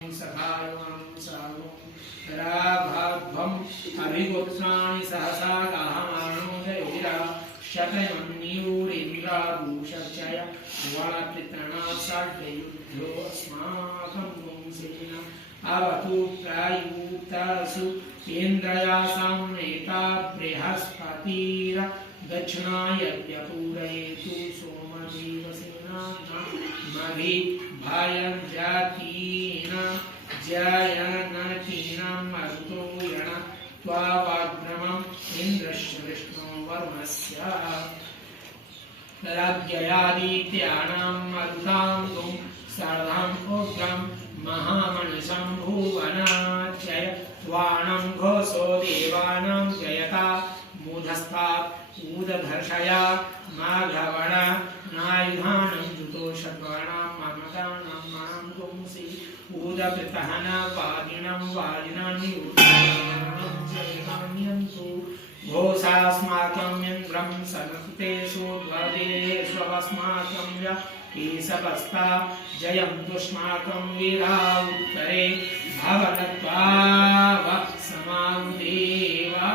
सखायं सागुं राघाध्वम् अभिगोत्सानि सहसा गाहमानो जयोगिरा शतयन्यूरिन्द्राभूषचय वणपितृणा साढ्ययुद्धो अस्माकं पुंसेन अवतु प्रायुक्तासु इन्द्रयासां नेता बृहस्पतिर् दक्षिणाय व्यपूरयेतु सोमजीवसेना महि भयजातीन जयनतीनां मरुतो यण त्वावाग्रमम् इन्द्रस्य विष्णो वर्मस्य राज्ञयादित्यानां मरुतां गुं सर्वम् उग्रं महामनिशं भुवनाच्यय त्वाणं घोषो देवानां जयता मूढस्तात् ऊदधर्षया माघवण नायुधानं जुतो शत्वानां ममतानां मां गुंसि ऊदपितहन वादिनं वादिनान्यन्तु घोषास्माकं इन्द्रं सनस्तेषु द्वदेष्वस्माकं केशवस्ता जयन्तुष्माकं वीरा उत्तरे भवनत्वा वत्समां देवा